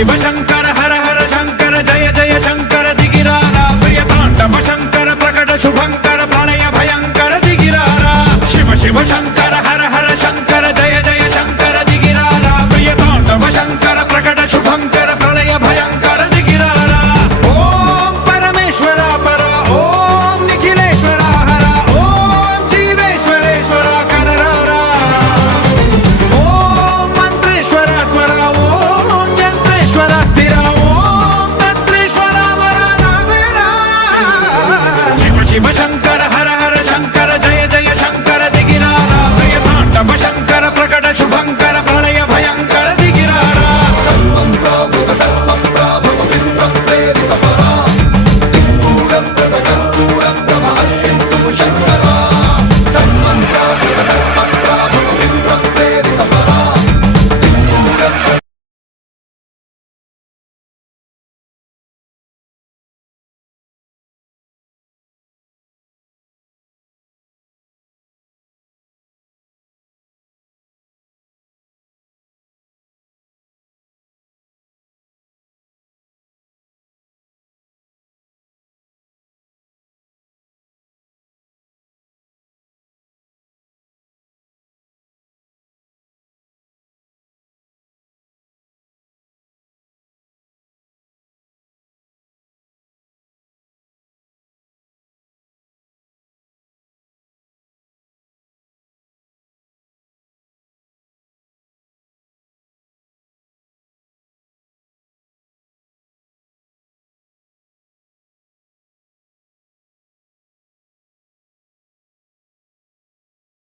शिव शंकर हर हर शंकर जय जय शंकर दिगिरारा प्रिय तांडव शंकर प्रकट शुभंकर प्रलय भयंकर दिगिरारा शिव शिव शंकर